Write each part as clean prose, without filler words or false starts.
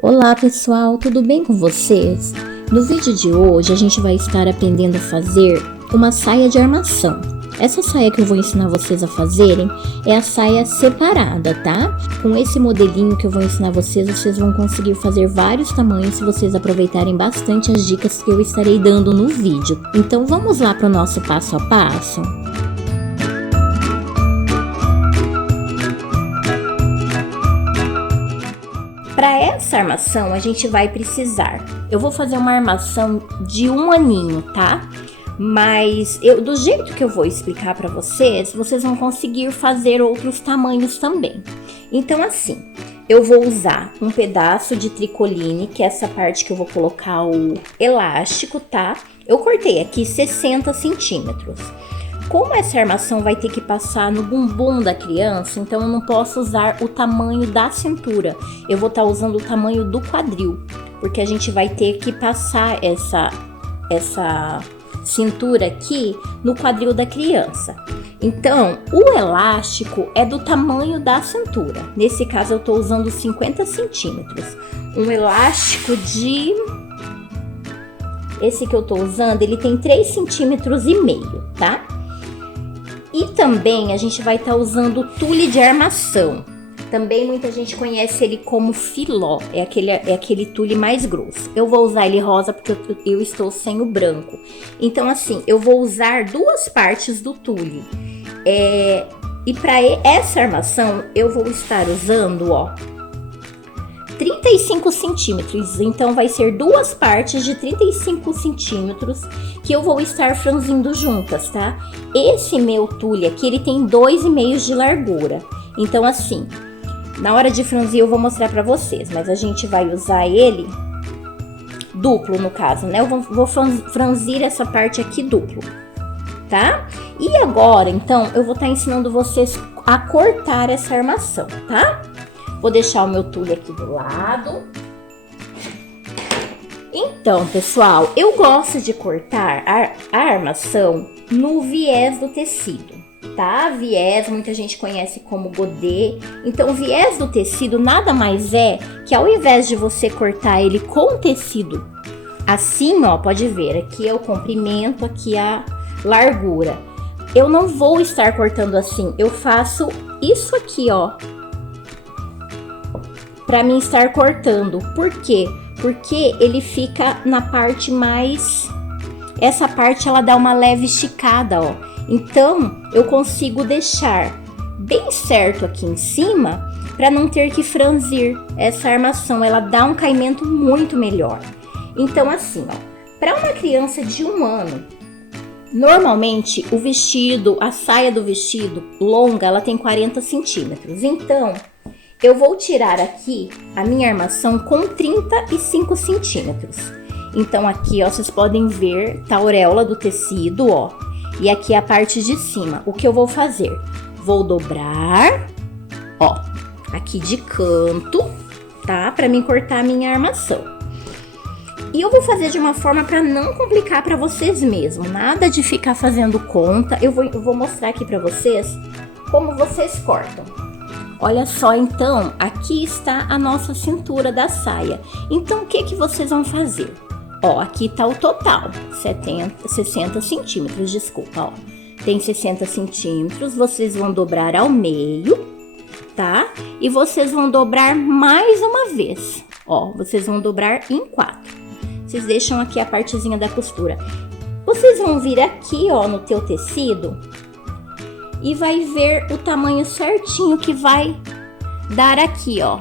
Olá pessoal, tudo bem com vocês? No vídeo de hoje a gente vai estar aprendendo a fazer uma saia de armação. Essa saia que eu vou ensinar vocês a fazerem é a saia separada, tá? Com esse modelinho que eu vou ensinar vocês vão conseguir fazer vários tamanhos se vocês aproveitarem bastante as dicas que eu estarei dando no vídeo. Então vamos lá para o nosso passo a passo? Para essa armação a gente vai precisar, eu vou fazer uma armação de 1 aninho, tá? Mas do jeito que eu vou explicar para vocês vão conseguir fazer outros tamanhos também. Então assim, eu vou usar um pedaço de tricoline, que é essa parte que eu vou colocar o elástico, tá? Eu cortei aqui 60 centímetros. Como essa armação vai ter que passar no bumbum da criança, então eu não posso usar o tamanho da cintura. Eu vou estar usando o tamanho do quadril, porque a gente vai ter que passar essa cintura aqui no quadril da criança. Então, o elástico é do tamanho da cintura. Nesse caso, eu tô usando 50 centímetros. Um elástico de... Esse que eu tô usando, ele tem 3,5 centímetros, tá? E também a gente vai estar usando tule de armação. Também muita gente conhece ele como filó, é aquele tule mais grosso. Eu vou usar ele rosa porque eu estou sem o branco. Então assim, eu vou usar 2 partes do tule. E para essa armação eu vou estar usando, ó, 35 centímetros, então vai ser 2 partes de 35 centímetros que eu vou estar franzindo juntas, tá? Esse meu tule aqui, ele tem 2,5 de largura, então assim, na hora de franzir eu vou mostrar pra vocês, mas a gente vai usar ele duplo no caso, né? Eu vou franzir essa parte aqui duplo, tá? E agora, então, eu vou estar ensinando vocês a cortar essa armação, tá? Vou deixar o meu tule aqui do lado. Então, pessoal, eu gosto de cortar a armação no viés do tecido, tá? Viés, muita gente conhece como godê. Então, o viés do tecido nada mais é que ao invés de você cortar ele com o tecido assim, ó, pode ver, aqui é o comprimento, aqui é a largura. Eu não vou estar cortando assim, eu faço isso aqui, ó, para mim estar cortando. Por quê? Porque ele fica na parte mais... Essa parte ela dá uma leve esticada, ó. Então, eu consigo deixar bem certo aqui em cima para não ter que franzir essa armação. Ela dá um caimento muito melhor. Então, assim, ó, para uma criança de 1 ano, normalmente o vestido, a saia do vestido longa, ela tem 40 centímetros. Então, eu vou tirar aqui a minha armação com 35 centímetros. Então aqui, ó, vocês podem ver, tá a auréola do tecido, ó. E aqui a parte de cima. O que eu vou fazer? Vou dobrar, ó, aqui de canto, tá? Pra mim cortar a minha armação. E eu vou fazer de uma forma pra não complicar pra vocês mesmo. Nada de ficar fazendo conta. Eu vou mostrar aqui pra vocês como vocês cortam. Olha só, então, aqui está a nossa cintura da saia. Então, o que vocês vão fazer? Ó, aqui tá o total, 60 centímetros, desculpa, ó. Tem 60 centímetros, vocês vão dobrar ao meio, tá? E vocês vão dobrar mais uma vez, ó, vocês vão dobrar em 4. Vocês deixam aqui a partezinha da costura. Vocês vão vir aqui, ó, no teu tecido e vai ver o tamanho certinho que vai dar aqui, ó.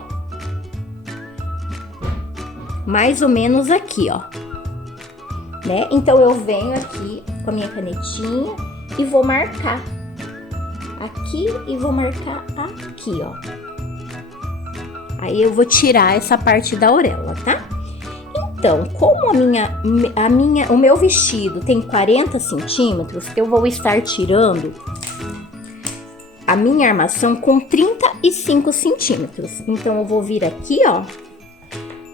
Mais ou menos aqui, ó. Né? Então, eu venho aqui com a minha canetinha e vou marcar aqui e vou marcar aqui, ó. Aí, eu vou tirar essa parte da auréola, tá? Então, como o meu vestido tem 40 centímetros, eu vou estar tirando a minha armação com 35 centímetros. Então, eu vou vir aqui, ó.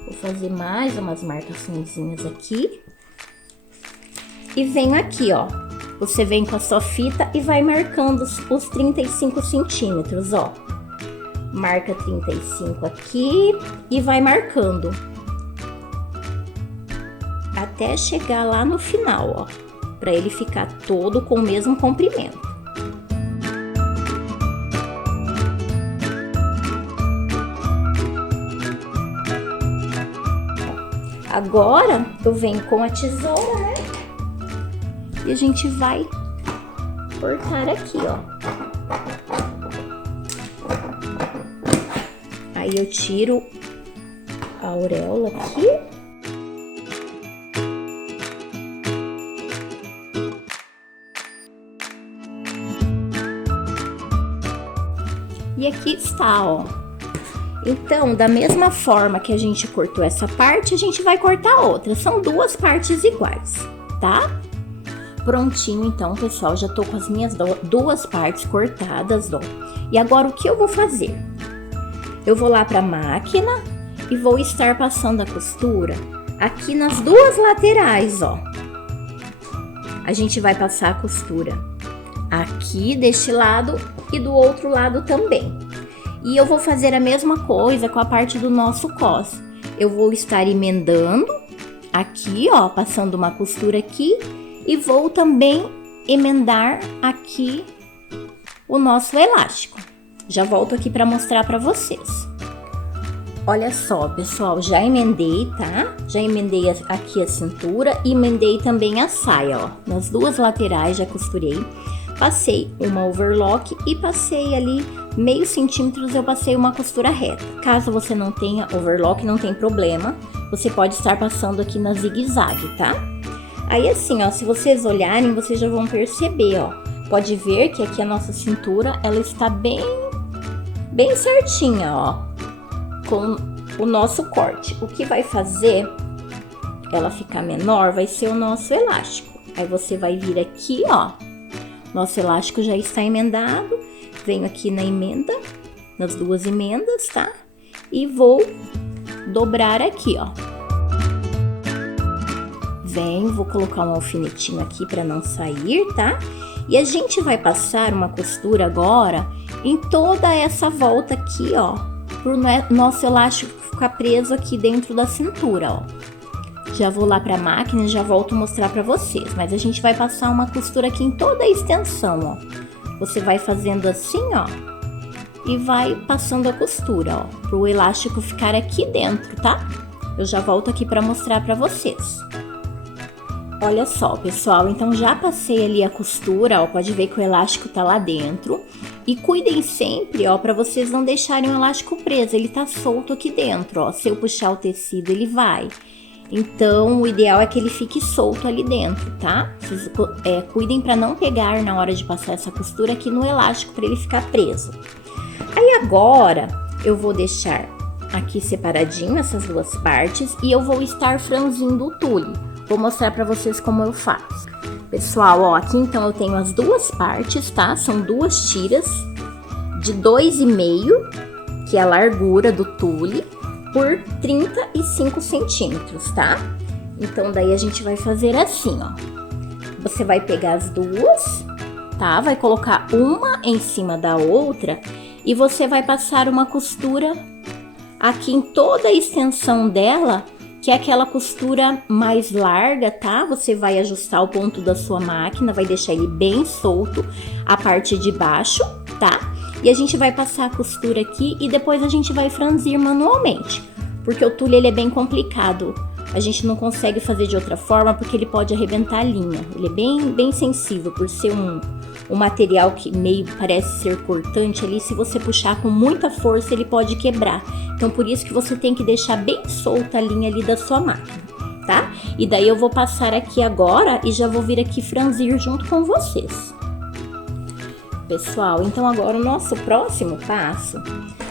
Vou fazer mais umas marcaçõezinhas aqui. E venho aqui, ó. Você vem com a sua fita e vai marcando os 35 centímetros, ó. Marca 35 aqui e vai marcando até chegar lá no final, ó, para ele ficar todo com o mesmo comprimento. Agora eu venho com a tesoura, né? E a gente vai cortar aqui, ó. Aí eu tiro a auréola aqui. E aqui está, ó. Então, da mesma forma que a gente cortou essa parte, a gente vai cortar outra. São duas partes iguais, tá? Prontinho, então, pessoal, já tô com as minhas duas partes cortadas, ó. E agora, o que eu vou fazer? Eu vou lá pra máquina e vou estar passando a costura aqui nas duas laterais, ó. A gente vai passar a costura aqui deste lado e do outro lado também. E eu vou fazer a mesma coisa com a parte do nosso cos. Eu vou estar emendando aqui, ó, passando uma costura aqui e vou também emendar aqui o nosso elástico. Já volto aqui para mostrar para vocês. Olha só, pessoal, já emendei, tá? Já emendei aqui a cintura e emendei também a saia, ó. Nas duas laterais já costurei. Passei uma overlock e passei ali meio centímetro, eu passei uma costura reta. Caso você não tenha overlock, não tem problema. Você pode estar passando aqui na zigue-zague, tá? Aí assim, ó, se vocês olharem, vocês já vão perceber, ó. Pode ver que aqui a nossa cintura, ela está bem certinha, ó, com o nosso corte. O que vai fazer ela ficar menor vai ser o nosso elástico. Aí você vai vir aqui, ó, nosso elástico já está emendado, venho aqui na emenda, nas duas emendas, tá? E vou dobrar aqui, ó. Vou colocar um alfinetinho aqui para não sair, tá? E a gente vai passar uma costura agora em toda essa volta aqui, ó, pro nosso elástico ficar preso aqui dentro da cintura, ó. Já vou lá pra máquina e já volto mostrar pra vocês, mas a gente vai passar uma costura aqui em toda a extensão, ó. Você vai fazendo assim, ó, e vai passando a costura, ó, pro elástico ficar aqui dentro, tá? Eu já volto aqui pra mostrar pra vocês. Olha só, pessoal, então já passei ali a costura, ó, pode ver que o elástico tá lá dentro. E cuidem sempre, ó, pra vocês não deixarem o elástico preso, ele tá solto aqui dentro, ó. Se eu puxar o tecido, ele vai. Então, o ideal é que ele fique solto ali dentro, tá? Vocês, cuidem pra não pegar na hora de passar essa costura aqui no elástico, pra ele ficar preso. Aí agora, eu vou deixar aqui separadinho essas duas partes e eu vou estar franzindo o tule. Vou mostrar pra vocês como eu faço. Pessoal, ó, aqui então eu tenho as duas partes, tá? São duas tiras de 2,5, que é a largura do tule, por 35 centímetros, tá? Então, daí a gente vai fazer assim, ó. Você vai pegar as duas, tá? Vai colocar uma em cima da outra e você vai passar uma costura aqui em toda a extensão dela, que é aquela costura mais larga, tá? Você vai ajustar o ponto da sua máquina, vai deixar ele bem solto, a parte de baixo, tá? E a gente vai passar a costura aqui e depois a gente vai franzir manualmente, porque o tule ele é bem complicado. A gente não consegue fazer de outra forma porque ele pode arrebentar a linha. Ele é bem sensível por ser um material que meio parece ser cortante ali. Se você puxar com muita força, ele pode quebrar. Então, por isso que você tem que deixar bem solta a linha ali da sua máquina, tá? E daí eu vou passar aqui agora e já vou vir aqui franzir junto com vocês. Pessoal, então agora o nosso próximo passo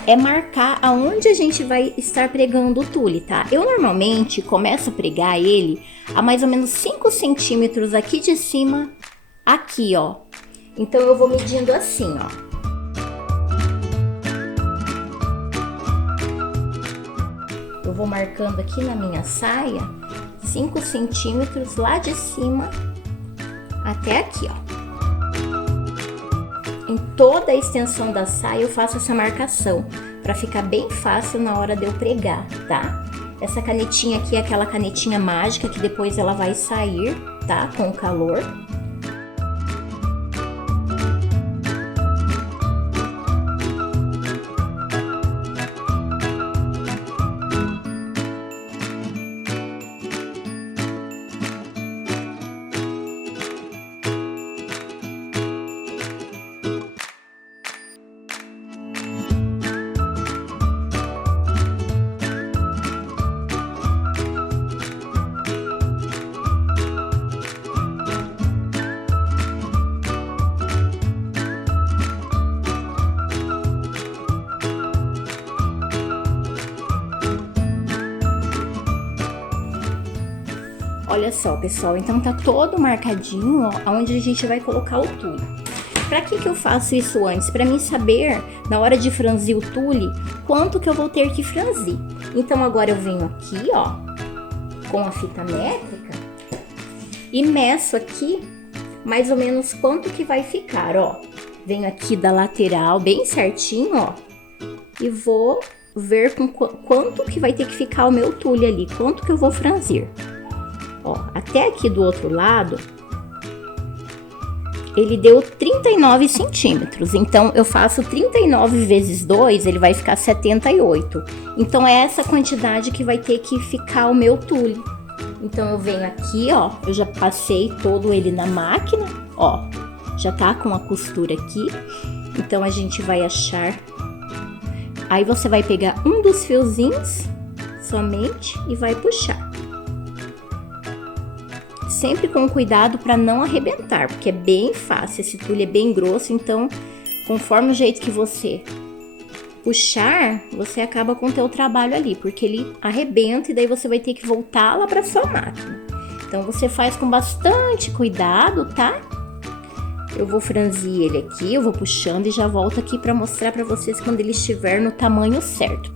é marcar aonde a gente vai estar pregando o tule, tá? Eu normalmente começo a pregar ele a mais ou menos 5 centímetros aqui de cima, aqui, ó. Então eu vou medindo assim, ó. Eu vou marcando aqui na minha saia 5 centímetros lá de cima até aqui, ó. Em toda a extensão da saia eu faço essa marcação, para ficar bem fácil na hora de eu pregar, tá? Essa canetinha aqui é aquela canetinha mágica que depois ela vai sair, tá? Com o calor. Olha só, pessoal, então tá todo marcadinho, ó, onde a gente vai colocar o tule. Pra que eu faço isso antes? Pra mim saber, na hora de franzir o tule, quanto que eu vou ter que franzir. Então agora eu venho aqui, ó, com a fita métrica e meço aqui mais ou menos quanto que vai ficar, ó. Venho aqui da lateral bem certinho, ó, e vou ver com quanto que vai ter que ficar o meu tule ali, quanto que eu vou franzir. Ó, até aqui do outro lado, ele deu 39 centímetros. Então, eu faço 39 vezes 2, ele vai ficar 78. Então, é essa quantidade que vai ter que ficar o meu tule. Então, eu venho aqui, ó, eu já passei todo ele na máquina, ó. Já tá com a costura aqui. Então, a gente vai achar... Aí, você vai pegar um dos fiozinhos, somente, e vai puxar. Sempre com cuidado para não arrebentar, porque é bem fácil, esse tule é bem grosso, então conforme o jeito que você puxar, você acaba com o teu trabalho ali, porque ele arrebenta e daí você vai ter que voltar lá para sua máquina. Então você faz com bastante cuidado, tá? Eu vou franzir ele aqui, eu vou puxando e já volto aqui para mostrar para vocês quando ele estiver no tamanho certo.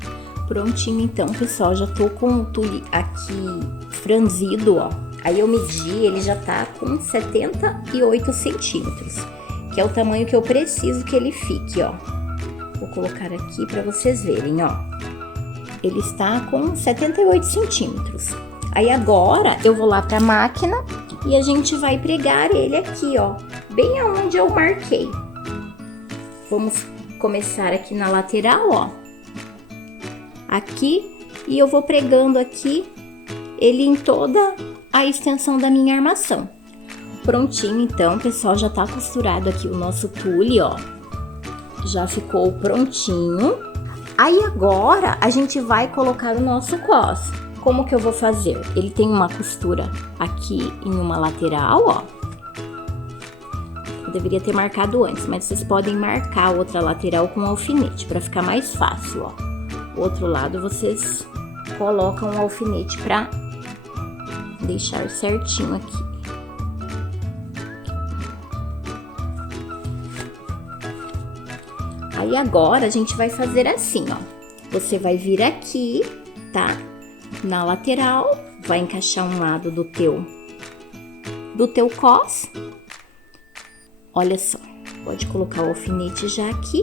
Prontinho então, pessoal, já tô com o tule aqui franzido, ó. Aí eu medi, ele já tá com 78 centímetros, que é o tamanho que eu preciso que ele fique, ó. Vou colocar aqui para vocês verem, ó. Ele está com 78 centímetros. Aí agora eu vou lá pra máquina e a gente vai pregar ele aqui, ó, bem aonde eu marquei. Vamos começar aqui na lateral, ó. Aqui, e eu vou pregando aqui ele em toda a extensão da minha armação. Prontinho então, pessoal, já tá costurado aqui o nosso tule, ó. Já ficou prontinho. Aí agora a gente vai colocar o nosso cos. Como que eu vou fazer? Ele tem uma costura aqui em uma lateral, ó. Eu deveria ter marcado antes, mas vocês podem marcar a outra lateral com um alfinete para ficar mais fácil, ó. O outro lado vocês colocam um alfinete para deixar certinho aqui. Aí agora a gente vai fazer assim, ó. Você vai vir aqui, tá? Na lateral, vai encaixar um lado do teu cos. Olha só, pode colocar o alfinete já aqui.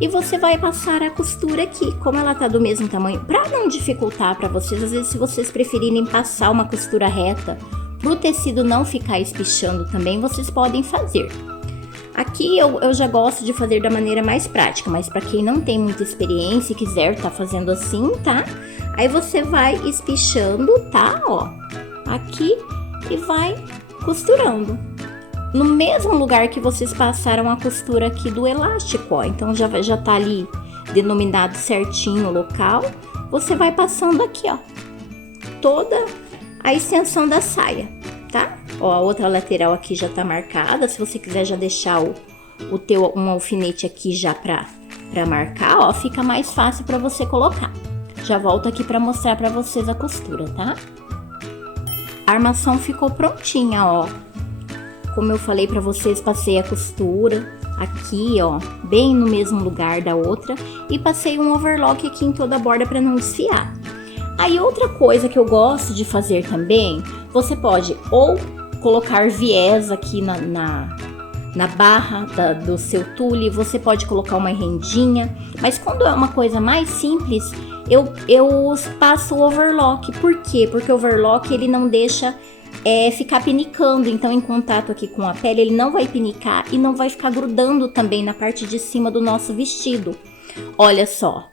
E você vai passar a costura aqui, como ela tá do mesmo tamanho, para não dificultar para vocês, às vezes se vocês preferirem passar uma costura reta, pro tecido não ficar espichando também, vocês podem fazer. Aqui eu já gosto de fazer da maneira mais prática, mas para quem não tem muita experiência e quiser tá fazendo assim, tá? Aí você vai espichando, tá? Ó, aqui e vai costurando. No mesmo lugar que vocês passaram a costura aqui do elástico, ó. Então já tá ali denominado certinho o local. Você vai passando aqui, ó, toda a extensão da saia, tá? Ó, a outra lateral aqui já tá marcada. Se você quiser já deixar um alfinete aqui já pra marcar, ó, fica mais fácil pra você colocar. Já volto aqui pra mostrar pra vocês a costura, tá? A armação ficou prontinha, ó. Como eu falei pra vocês, passei a costura aqui, ó, bem no mesmo lugar da outra. E passei um overlock aqui em toda a borda pra não desfiar. Aí outra coisa que eu gosto de fazer também, você pode ou colocar viés aqui na barra do seu tule, você pode colocar uma rendinha, mas quando é uma coisa mais simples, eu passo o overlock. Por quê? Porque o overlock ele não deixa ficar pinicando, então em contato aqui com a pele ele não vai pinicar e não vai ficar grudando também na parte de cima do nosso vestido. Olha só,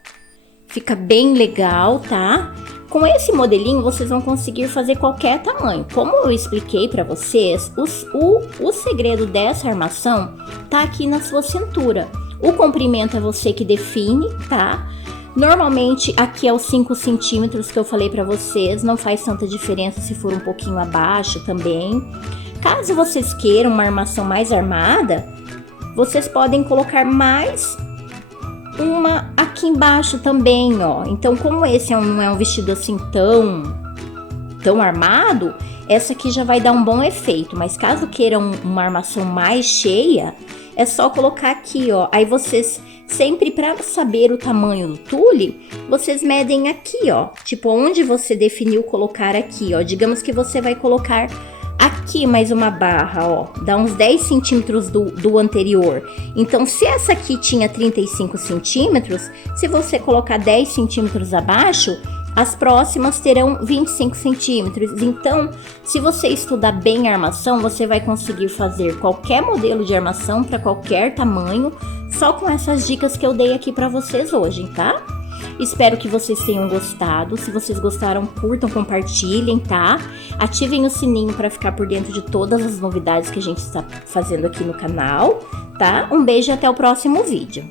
fica bem legal, tá? Com esse modelinho vocês vão conseguir fazer qualquer tamanho. Como eu expliquei para vocês, o segredo dessa armação tá aqui na sua cintura. O comprimento é você que define, tá? Normalmente aqui é os 5 centímetros que eu falei para vocês, não faz tanta diferença se for um pouquinho abaixo também. Caso vocês queiram uma armação mais armada, vocês podem colocar mais uma aqui embaixo também, ó. Então, como esse não é um vestido assim tão armado, essa aqui já vai dar um bom efeito. Mas caso queiram uma armação mais cheia, é só colocar aqui, ó. Aí vocês sempre, para saber o tamanho do tule, vocês medem aqui, ó. Tipo, onde você definiu colocar aqui, ó. Digamos que você vai colocar aqui mais uma barra, ó. Dá uns 10 centímetros do anterior. Então, se essa aqui tinha 35 centímetros, se você colocar 10 centímetros abaixo, as próximas terão 25 centímetros. Então, se você estudar bem a armação, você vai conseguir fazer qualquer modelo de armação para qualquer tamanho, só com essas dicas que eu dei aqui para vocês hoje, tá? Espero que vocês tenham gostado. Se vocês gostaram, curtam, compartilhem, tá? Ativem o sininho para ficar por dentro de todas as novidades que a gente está fazendo aqui no canal, tá? Um beijo e até o próximo vídeo.